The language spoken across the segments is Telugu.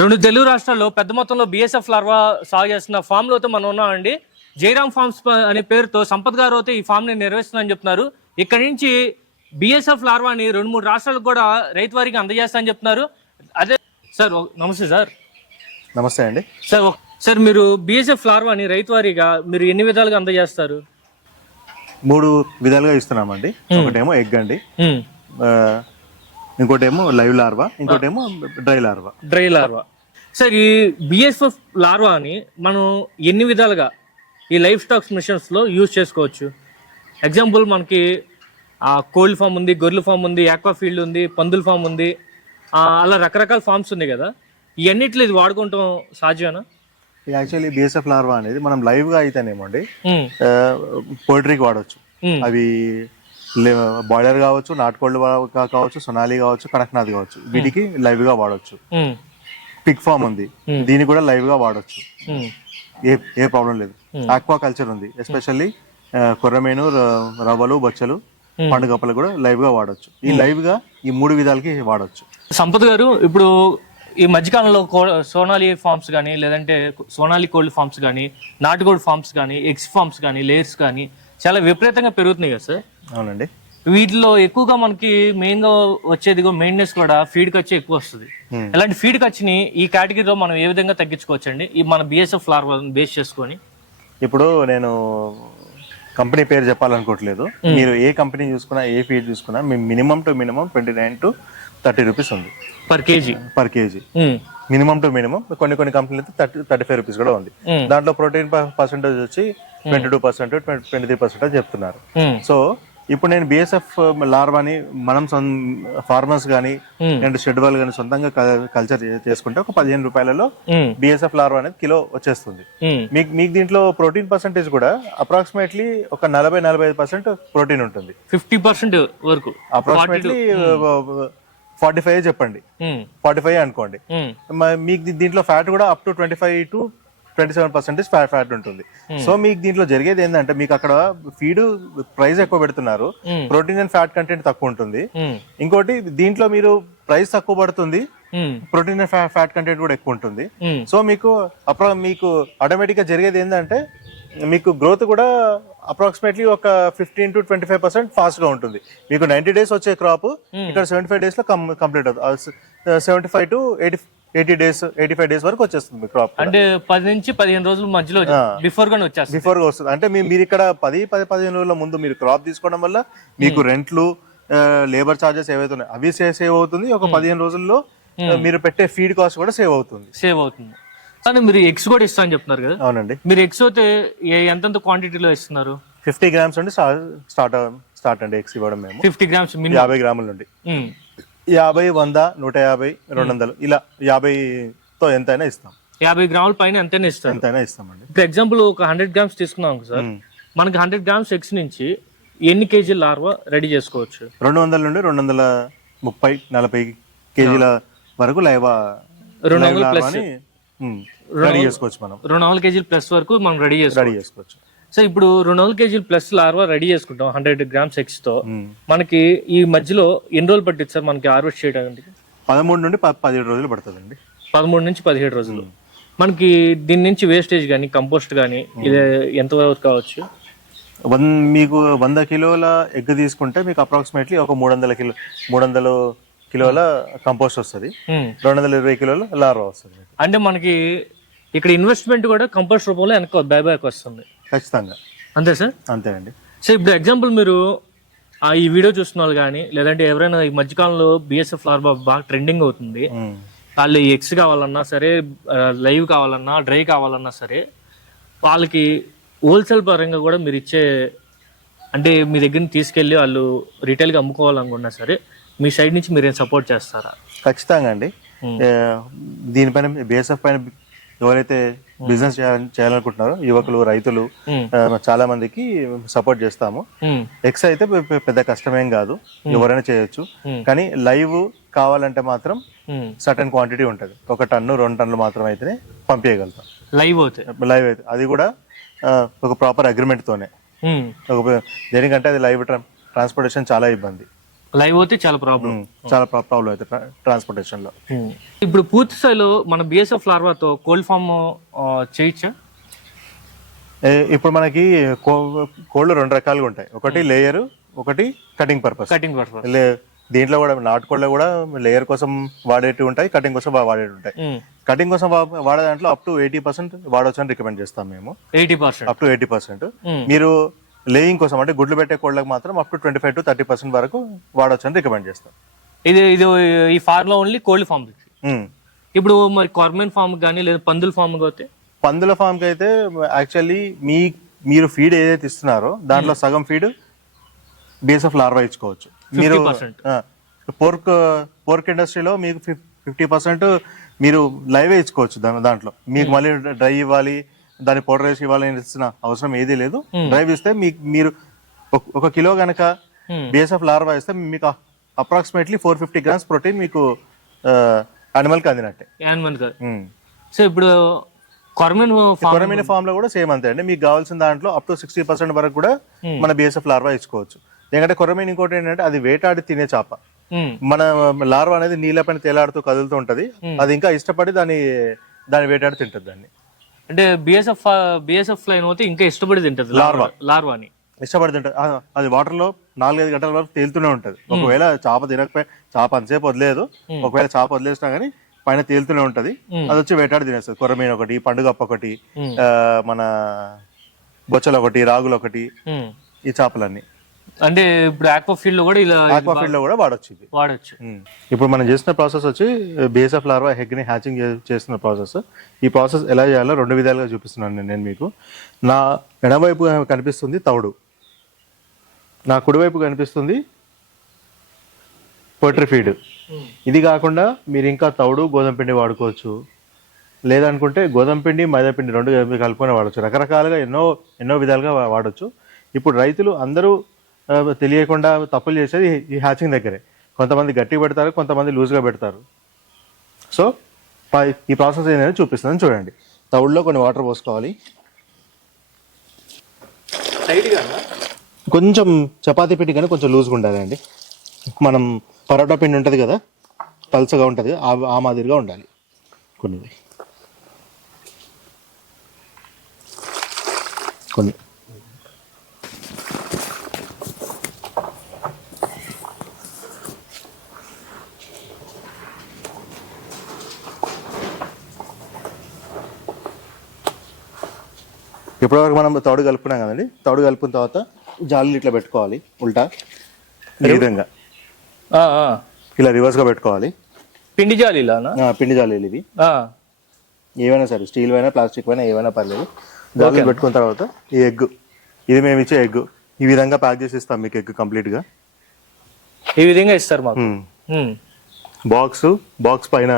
రెండు తెలుగు రాష్ట్రాల్లో పెద్ద మొత్తంలో బిఎస్ఎఫ్ లార్వా సాగు చేస్తున్న ఫామ్ లో అయితే మనం ఉన్నామండి. జైరామ్ ఫార్మ్స్ అనే పేరుతో సంపత్ గారు అయితే ఈ ఫామ్ ని నిర్వహిస్తున్నారని చెప్తున్నారు. ఇక్కడ నుంచి బిఎస్ఎఫ్ లార్వాని 2-3 రాష్ట్రాలకు కూడా రైతు వారికి అందజేస్తారని చెప్తున్నారు. అదే సార్, నమస్తే సార్. నమస్తే అండి. సార్ మీరు బిఎస్ఎఫ్ లార్వాని రైతు వారిగా మీరు ఎన్ని విధాలుగా అందజేస్తారు? 3 విధాలుగా ఇస్తున్నామండి. ఒకటేమో ఎగ్ అండి, ఇంకోటేమో లైవ్ లార్వా, ఇంకోటేమో డ్రై లార్వా. సార్, ఈ బిఎస్ఎఫ్ లార్వాని మనం ఎన్ని విధాలుగా ఈ లైఫ్ స్టాక్స్ మిషన్స్ లో యూజ్ చేసుకోవచ్చు? ఎగ్జాంపుల్ మనకి కోల్డ్ ఫామ్ ఉంది, గొర్రెల ఫామ్ ఉంది, ఆక్వా ఫీల్డ్ ఉంది, పందుల ఫామ్ ఉంది, అలా రకరకాల ఫార్మ్స్ ఉన్నాయి కదా. ఇవన్నిట్లో ఇది వాడుకుంటాం సాధ్యమేనా? యాక్చువల్లీ బిఎస్ఎఫ్ లార్వా అనేది మనం లైవ్ గా అయితేనేమో అండి పోల్ట్రీకి వాడవచ్చు. అవి బాయిలర్ కావచ్చు, నాటుకోళ్ళు కావచ్చు, సొనాలి కావచ్చు, కడక్నాథ్ కావచ్చు, వీటికి లైవ్ గా వాడవచ్చు. పిగ్ ఫామ్ ఉంది, దీన్ని కూడా లైవ్ గా వాడచ్చు, ఏ ప్రాబ్లం లేదు. ఆక్వా కల్చర్ ఉంది, ఎస్పెషల్లీ కొర్రమేను, రవ్వలు, బొచ్చలు, పండుగప్పలు కూడా లైవ్ గా వాడచ్చు. ఈ లైవ్ గా ఈ 3 విధాలకి వాడచ్చు. సంపత్ గారు, ఇప్పుడు ఈ మధ్యకాలంలో సోనాలి ఫార్మ్స్ కానీ, లేదంటే సోనాలి కోల్డ్ ఫార్మ్స్ కానీ, నాటుకోల్డ్ ఫార్మ్స్ కానీ, ఎగ్స్ ఫార్మ్స్ కానీ, లేయర్స్ కానీ చాలా విపరీతంగా పెరుగుతున్నాయి కదా సార్? అవునండి. వీటిలో ఎక్కువగా మనకి మెయిన్ గా వచ్చేది మెయింటెనెన్స్ కూడా ఫీడ్ ఖర్చు ఎక్కువ వస్తుంది. ఇలాంటి ఫీడ్ ఖర్చుని ఈ కేటగిరీలో మనం ఏ విధంగా తగ్గించుకోవచ్చు అండి, ఈ మన బిఎస్ఎఫ్ లార్వా బేస్ చేసుకొని? ఇప్పుడు నేను కంపెనీ పేరు చెప్పాలనుకోవట్లేదు. మీరు ఏ కంపెనీ చూసుకున్నా, ఏ ఫీడ్ చూసుకున్నా minimum to minimum 29 to 30 rupees ఉంది per KG. Minimum to minimum. కొన్ని కంపెనీలు 35 రూపీస్ కూడా ఉంది. దాంట్లో ప్రోటీన్ పర్సెంటేజ్ వచ్చి 22%, 23% చెప్తున్నారు. సో ఇప్పుడు నేను బిఎస్ఎఫ్ లార్వాని మనం ఫార్మర్స్ కానీ అండ్ షెడ్ వాళ్ళు కానీ సొంతంగా కల్చర్ చేసుకుంటే ఒక 15 రూపాయలలో బిఎస్ఎఫ్ లార్వా అనేది కిలో వచ్చేస్తుంది. మీకు దీంట్లో ప్రోటీన్ పర్సెంటేజ్ కూడా అప్రాక్సిమేట్లీ ఒక 40-45% ప్రోటీన్ ఉంటుంది. 50% వరకు అప్రాక్సిమేట్లీ 45 చెప్పండి, 45 అనుకోండి. మీకు దీంట్లో ఫ్యాట్ కూడా అప్ టు 25 to 27% ఫ్యాట్ ఉంటుంది. సో మీకు దీంట్లో జరిగేది ఏంటంటే, మీకు అక్కడ ఫీడ్ ప్రైస్ ఎక్కువ పెడుతున్నారు, ప్రోటీన్ అండ్ ఫ్యాట్ కంటెంట్ తక్కువ ఉంటుంది. ఇంకోటి దీంట్లో మీరు ప్రైస్ తక్కువ పడుతుంది, ప్రోటీన్ అండ్ ఫ్యాట్ కంటెంట్ కూడా ఎక్కువ ఉంటుంది. సో మీకు ఆటోమేటిక్ గా జరిగేది ఏంటంటే, మీకు గ్రోత్ కూడా అప్రాక్సిమేట్లీ ఒక 15 to 25% ఫాస్ట్ గా ఉంటుంది. మీకు 90 days వచ్చే క్రాప్ ఇక్కడ 75 days లో కంప్లీట్ అవుతుంది. 75 to 80 days, 85 days వరకు వచ్చేస్తుంది క్రాప్. అంటే 10 నుంచి 15 రోజుల మధ్యలో బిఫోర్ గా వస్తుంది. అంటే మీరు ఇక్కడ 10-15 రోజుల ముందు మీరు క్రాప్ తీసుకోవడం వల్ల మీకు రెంట్లు, లేబర్ చార్జెస్ ఏవైతే ఉన్నాయి అవి సేవ్ అవుతుంది. ఒక 15 రోజుల్లో మీరు పెట్టే ఫీడ్ కాస్ట్ కూడా సేవ్ అవుతుంది. కానీ మీరు ఎగ్స్ కూడా ఇస్తా అని చెప్తున్నారు కదా? అవునండి. మీరు ఎగ్స్ అయితే ఎంతెంత క్వాంటిటీలో ఇస్తున్నారు? 50 grams నుండి స్టార్ట్ అండి ఎగ్స్ ఇవ్వడం. మేము 50 grams 50 గ్రాముల నుండి 50, 100, 150, 200 ఇలా 50తో ఎంతైనా ఇస్తాం. 50 గ్రాముల పైన ఎంతైనా ఇస్తామండి. ఇప్పుడు ఎగ్జాంపుల్ ఒక 100 grams తీసుకున్నాం సార్, మనకి 100 grams ఎగ్స్ నుంచి ఎన్ని కేజీల లార్వా రెడీ చేసుకోవచ్చు? 200 నుండి 230-40 కేజీల వరకు లైవ్ 200 కేజీల ప్లస్ వరకు మనం రెడీ చేసుకోవచ్చు. సో ఇప్పుడు 200 కేజీల ప్లస్ లార్వా రెడీ చేసుకుంటాం 100 grams ఎగ్స్ తో. మనకి ఈ మధ్యలో ఎన్ని రోజులు పట్టింది సార్ మనకి హార్వెస్ట్ చేయడానికి? 13 నుండి 17 రోజులు పడుతుందండి. 13 నుంచి 17 రోజులు. మనకి దీని నుంచి వేస్టేజ్ కానీ, కంపోస్ట్ కానీ ఇది ఎంత వరకు కావచ్చు? మీకు 100 కిలోల ఎగ్ తీసుకుంటే మీకు అప్రాక్సిమేట్లీ ఒక 300 కిలోల కంపోస్ట్ వస్తుంది, 220 కిలోల లార్వా వస్తుంది. అంటే మనకి ఇక్కడ ఇన్వెస్ట్మెంట్ కూడా కంపోస్ట్ రూపంలో వెనక బ్యాక్ వస్తుంది ఖచ్చితంగా. అంతే సార్? అంతే అండి. సో ఇప్పుడు ఎగ్జాంపుల్ మీరు ఈ వీడియో చూస్తున్న వాళ్ళు కానీ, లేదంటే ఎవరైనా ఈ మధ్యకాలంలో బిఎస్ఎఫ్ లార్వా బాగా ట్రెండింగ్ అవుతుంది, వాళ్ళు ఎగ్స్ కావాలన్నా సరే, లైవ్ కావాలన్నా, డ్రై కావాలన్నా సరే, వాళ్ళకి హోల్సేల్ పరంగా కూడా మీరు ఇచ్చే, అంటే మీ దగ్గర తీసుకెళ్ళి వాళ్ళు రీటైల్గా అమ్ముకోవాలనుకున్నా సరే మీ సైడ్ నుంచి మీరేం సపోర్ట్ చేస్తారా? ఖచ్చితంగా అండి. దీనిపైన బిఎస్ఎఫ్ పైన ఎవరైతే బిజినెస్ చేయాలనుకుంటున్నారో యువకులు, రైతులు చాలా మందికి సపోర్ట్ చేస్తాము. ఎగ్స్ అయితే పెద్ద కష్టమేం కాదు, ఎవరైనా చేయొచ్చు. కానీ లైవ్ కావాలంటే మాత్రం సర్టన్ క్వాంటిటీ ఉంటది. 1 టన్ను 2 టన్నులు మాత్రం అయితేనే పంపించగలుగుతాం. లైవ్ అయితే అది కూడా ఒక ప్రాపర్ అగ్రిమెంట్ తోనే. దేనికంటే అది లైవ్ ట్రాన్స్పోర్టేషన్ చాలా ఇబ్బంది. లైవ్ అయితే చాలా ప్రాబ్లం. చాలా ప్రాబ్లం అవుతుంది ట్రాన్స్పోర్టేషన్ లో. ఇప్పుడు పూర్తి స్థాయిలో మన బిఎస్ఎఫ్ లార్వాతో కోల్డ్ ఫామ్ చేయొచ్చా? ఇప్పుడు మనకి కోళ్ళు 2 రకాలుగా ఉంటాయి. ఒకటి లేయర్, ఒకటి కటింగ్ పర్పస్. Cutting purpose. దీంట్లో కూడా నాటుకోళ్ళ కూడా లేయర్ కోసం వాడేటివి ఉంటాయి, కటింగ్ కోసం వాడేవి ఉంటాయి. కటింగ్ కోసం వాడే దాంట్లో అప్ టు 80% వాడవచ్చు అని రికమెండ్ చేస్తాం మేము. 80%, అప్ టు 80%. మీరు లేయింగ్ కోసం అంటే గుడ్లు పెట్టే కోళ్ళకి మాత్రం అప్ టు 25 to 30% వరకు వాడవచ్చు అని రికమెండ్ చేస్తాం. ఇది ఈ ఫార్మ్ లో ఓన్లీ కోల్డ్ ఫామ్. ఇప్పుడు మరి కార్మెన్ ఫామ్ కానీ లేదా పందుల ఫామ్ అయితే, పందుల ఫామ్ కి అయితే యాక్చువల్లీ మీరు ఫీడ్ ఏదైతే ఇస్తున్నారో దాంట్లో సగం ఫీడ్ బిఎస్ఎఫ్ లార్వా ఇచ్చుకోవచ్చు. మీరు పోర్క్ ఇండస్ట్రీలో మీకు 50% మీరు లైవే ఇచ్చుకోవచ్చు. దాంట్లో మీకు మళ్ళీ డ్రై ఇవ్వాలి, దాన్ని పౌడర్ వేసి ఇవ్వాలి ఇచ్చిన అవసరం ఏదీ లేదు. డ్రైవ్ ఇస్తే మీరు 1 కిలో గనక బిఎస్ఎఫ్ లార్వా ఇస్తే మీకు అప్రాక్సిమేట్లీ 450 grams ప్రోటీన్ మీకు యానిమల్ కి అందినట్టే. సో ఇప్పుడు కొరమిన ఫామ్ లో కూడా సేమ్ అంతే అండి. మీకు కావాల్సిన దాంట్లో అప్ టు 60% వరకు కూడా మన బిఎస్ఎఫ్ లార్వా ఇచ్చుకోవచ్చు. ఎందుకంటే కొరమీన్ ఇంకోటి ఏంటంటే అది వేటాడి తినే చేప. మన లార్వా అనేది నీళ్ళ పైన తేలాడుతూ కదులుతూ ఉంటది. అది ఇంకా ఇష్టపడి దాన్ని వేటాడి తింటది. దాన్ని అంటే బిఎస్ఎఫ్ లైన్ అయితే ఇంకా ఇష్టపడి తింటది లార్వాని. ఇష్టపడి తింటది. అది వాటర్ లో 4-5 గంటల వరకు తేలుతూనే ఉంటది. ఒకవేళ చేప తినకపోయి, చేప అంతసేపు వదిలేదు, ఒకవేళ చేప వదిలేసినా గానీ పైన తేలుతూనే ఉంటది. అది వచ్చి వేటాడి తినేస్తుంది. కొరమీన్ ఒకటి, పండుగప్ప ఒకటి, మన బొచ్చలు ఒకటి, రాగులు ఒకటి, ఈ చేపలన్నీ. అంటే ఇప్పుడు ఆక్వాఫీల్డ్ లో కూడా ఆక్వాఫీల్డ్ లో కూడా వాడొచ్చు. ఇప్పుడు మనం చేసిన ప్రాసెస్ వచ్చి బిఎస్ఎఫ్ లార్వా ఎగ్ ని హ్యాచింగ్ చేస్తున్న ప్రాసెస్. ఈ ప్రాసెస్ ఎలా చేయాలో 2 విధాలుగా చూపిస్తున్నాను నేను మీకు. నా ఎడమవైపు కనిపిస్తుంది తౌడు, నా కుడివైపు కనిపిస్తుంది పోల్ట్రీ ఫీడ్. ఇది కాకుండా మీరు ఇంకా తౌడు, గోధుమ పిండి వాడుకోవచ్చు. లేదనుకుంటే గోధుమ పిండి, మైదా పిండి 2 కలుపుకొని వాడచ్చు. రకరకాలుగా ఎన్నో విధాలుగా వాడచ్చు. ఇప్పుడు రైతులు అందరూ తెలియకుండా తప్పులు చేసేది ఈ హ్యాచింగ్ దగ్గరే. కొంతమంది గట్టిగా పెడతారు, కొంతమంది లూజ్గా పెడతారు. సో ఈ ప్రాసెస్ ఏంటంటే చూపిస్తాను చూడండి. తౌడులో కొన్ని వాటర్ పోసుకోవాలి. కొంచెం చపాతీ పిండి కానీ కొంచెం లూజ్గా ఉండాలి అండి. మనం పరోటా పిండి ఉంటుంది కదా, పల్చగా ఉంటుంది, ఆ మాదిరిగా ఉండాలి. కొన్ని ఇప్పటివరకు మనం తౌడు కలుపుకున్నాం కదండి. తౌడు కలుపుకున్న తర్వాత జాలీలు ఇట్లా పెట్టుకోవాలి ఉల్టా, ఈ విధంగా ఇలా రివర్స్ గా పెట్టుకోవాలి. పిండి జాలీలు ఇవి ఏవైనా సరే, స్టీల్ అయినా ప్లాస్టిక్ అయినా ఏవైనా పర్లేదు. జాలీలు పెట్టుకున్న తర్వాత ఈ ఎగ్, ఇది మేము ఇచ్చే ఎగ్, ఈ విధంగా ప్యాక్ చేసి ఇస్తాం మీకు. ఎగ్ కంప్లీట్ గా ఈ విధంగా ఇస్తారు మాకు. బాక్స్ పైన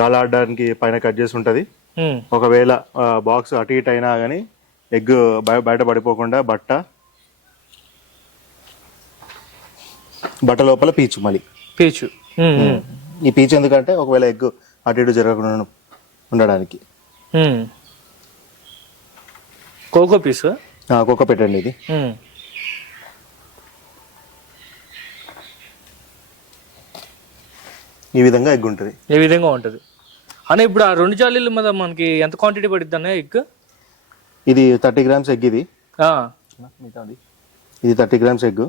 గాలాడడానికి పైన కట్ చేసి ఉంటది. ఒకవేళ బాక్స్ అటు ఇటు అయినా కానీ ఎగ్ బయట పడిపోకుండా బట్ట లోపల పీచు, మళ్ళీ పీచు. ఈ పీచు ఎందుకంటే ఒకవేళ ఎగ్ అటు ఇటు జరగకుండా ఉండడానికి. కోకో పీస్, కోకో పెట్టండి. ఇది ఈ విధంగా ఎగ్ ఉంటుంది. ఈ విధంగా ఉంటుంది అని. ఇప్పుడు ఆ 2 జాలీల మీద మనకి ఎంత క్వాంటిటీ పడుతుంది అన్న ఎగ్? ఇది 30 grams ఎగ్. ఇది 30 grams ఎగ్.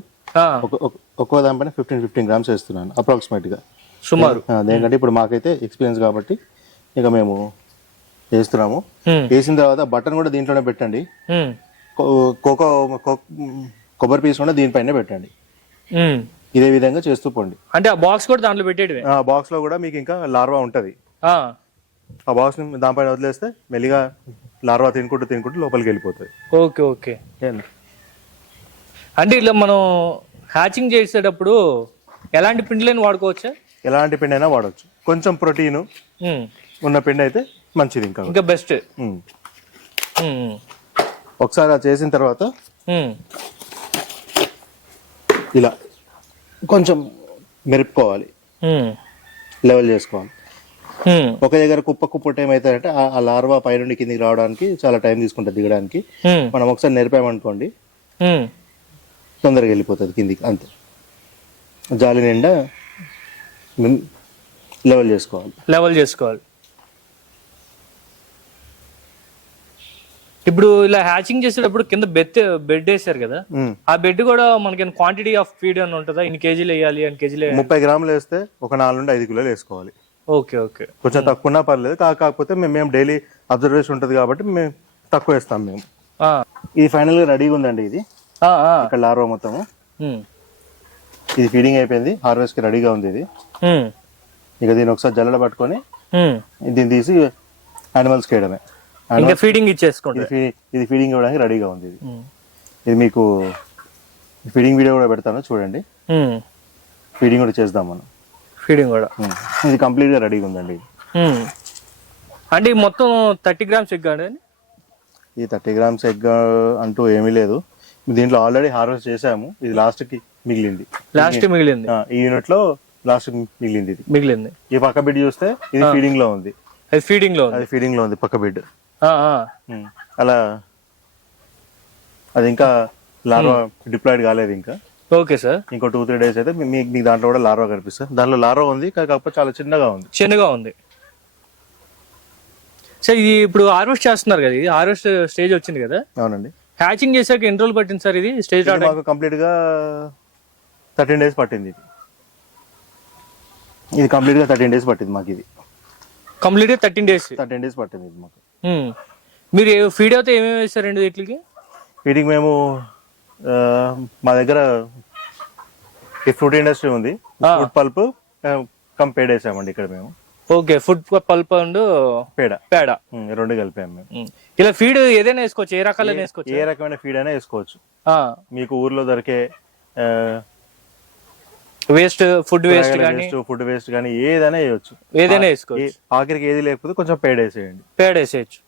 ఒక్కో దానిపైన 15 grams వేస్తున్నాను అప్రాక్సిమేట్ గా, సుమారు. ఎందుకంటే ఇప్పుడు మాకైతే ఎక్స్పీరియన్స్ కాబట్టి ఇక మేము వేస్తున్నాము. వేసిన తర్వాత బటన్ కూడా దీంట్లోనే పెట్టండి. కొబ్బరి పీస్ కూడా దీనిపైన పెట్టండి. ఇదే విధంగా చేస్తూ పోండి. అంటే ఆ బాక్స్ కూడా దాంట్లో పెట్టేది. ఆ బాక్స్ లో కూడా మీకు ఇంకా లార్వా ఉంటది. ఆ బాక్స్ ని దానిపైన వదిలేస్తే మెల్లిగా లార్వా తినుకుంటూ లోపలికి వెళ్ళిపోతుంది. ఓకే. అంటే ఇట్లా మనం హ్యాచింగ్ చేసేటప్పుడు ఎలాంటి పిండిలని వాడుకోవచ్చా? ఎలాంటి పిండి అయినా వాడవచ్చు. కొంచెం ప్రోటీన్ ఉన్న పిండి అయితే మంచిది, ఇంకా బెస్ట్. ఒకసారి అది చేసిన తర్వాత ఇలా కొంచెం మెరుపుకోవాలి, లెవెల్ చేసుకోవాలి. ఒక దగ్గర కుప్ప ఏమైతుందంటే ఆ లార్వా పైనుండి కిందికి రావడానికి చాలా టైం తీసుకుంటుంది దిగడానికి. మనం ఒకసారి నెరిపామనుకోండి తొందరగా వెళ్ళిపోతుంది కిందికి, అంతే. జాలి నిండా లెవెల్ చేసుకోవాలి. ఇప్పుడు ఇలా హ్యాచింగ్ చేసేటప్పుడు కింద బెడ్ వేసారు కదా, ఆ బెడ్ కూడా మనకి క్వాంటిటీ ఆఫ్ ఫీడ్ అని ఉంటుందా? ఇన్ని కేజీలు వేయాలి, అన్ని కేజీలు 30 గ్రాములు వేస్తే ఒక 4 నుండి 5 కిలోలు వేసుకోవాలి. Okay okay. కొంచెం తక్కువ ఉన్నా పర్లేదు, కాకపోతే మేము డైలీ అబ్జర్వేషన్ ఉంటుంది కాబట్టి మేము తక్కువ వేస్తాం మేము. ఇది ఫైనల్ గా రెడీగా ఉందండి. ఇది ఇక్కడ లార్వా మొత్తము ఇది ఫీడింగ్ అయిపోయింది, హార్వెస్ట్ కి రెడీగా ఉంది ఇది. ఇక దీన్ని ఒకసారి జల్లెడ పట్టుకొని దీన్ని తీసి యానిమల్స్ కి వేయడమే. ఫీడింగ్ ఇచ్చేసుకోండి. ఇది ఫీడింగ్ ఇవ్వడానికి రెడీగా ఉంది. ఇది మీకు ఫీడింగ్ వీడియో కూడా పెడతాను చూడండి. ఫీడింగ్ కూడా చేద్దాం మనం. ఫీడింగ్ కూడా ఇది కంప్లీట్ గా రెడీగా ఉందండి. అంటే మొత్తం 30 గ్రామ్స్ ఎగ్ అండి. ఈ 30 గ్రామ్స్ ఎగ్ అంటూ ఏమీ లేదు, దీంట్లో ఆల్రెడీ హార్వెస్ట్ చేసాము. ఇది లాస్ట్ కి మిగిలింది. ఈ యూనిట్ లో లాస్ట్ మిగిలింది. ఇది మిగిలింది. ఈ పక్క బిడ్ చూస్తే ఇది ఫీడింగ్ లో ఉంది. అది ఫీడింగ్ లో ఉంది పక్క బిడ్. అలా అది ఇంకా లార్వా డిప్లాయిడ్ కాలేదు ఇంకా. Okay sir. ఇంకో 2-3 డేస్ అయితే మీకు దాంట్లో కూడా లార్వా కనిపిస్తుంది. దాంట్లో లార్వా ఉంది, కాకపోతే చాలా చిన్నగా ఉంది. సార్ ఇది ఇప్పుడు హార్వెస్ట్ చేస్తున్నారు కదా, ఇది హార్వెస్ట్ స్టేజ్ వచ్చింది కదా? అవునండి. హ్యాచింగ్ చేసాక ఎన్ని రోజులు పట్టింది సార్ ఇది స్టేజ్? మాకు కంప్లీట్ గా 13 డేస్ పట్టింది. ఇది కంప్లీట్ గా 13 డేస్ పట్టింది మాకు. ఇది కంప్లీట్ గా 13 డేస్ పట్టింది ఇది మాకు. మీరు ఫీడ్ అయితే ఏమేమి వేస్తారండి వీటికి? ఫీడింగ్ మేము మా దగ్గర ఫ్రూట్ ఇండస్ట్రీ ఉంది, ఫుడ్ పల్ప్ కంపేడ్ వేసామండి ఇక్కడ మేము. ఓకే, ఫుడ్ పల్ప్ అండ్ పేడ 2 కలిపాము మేము. ఇలా ఫీడ్ ఏదైనా వేసుకోవచ్చు, ఏ రకాలైనా వేసుకోవచ్చు, ఏ రకమైన ఫీడ్ అయినా వేసుకోవచ్చు. మీకు ఊర్లో దొరికే ఫుడ్ వేస్ట్ కానీ ఏదైనా వేయచ్చు, ఏదైనా వేసుకోవచ్చు. ఆఖరికి ఏది లేకపోతే కొంచెం పేడ వేసేయండి. పేడ వేసేయచ్చు.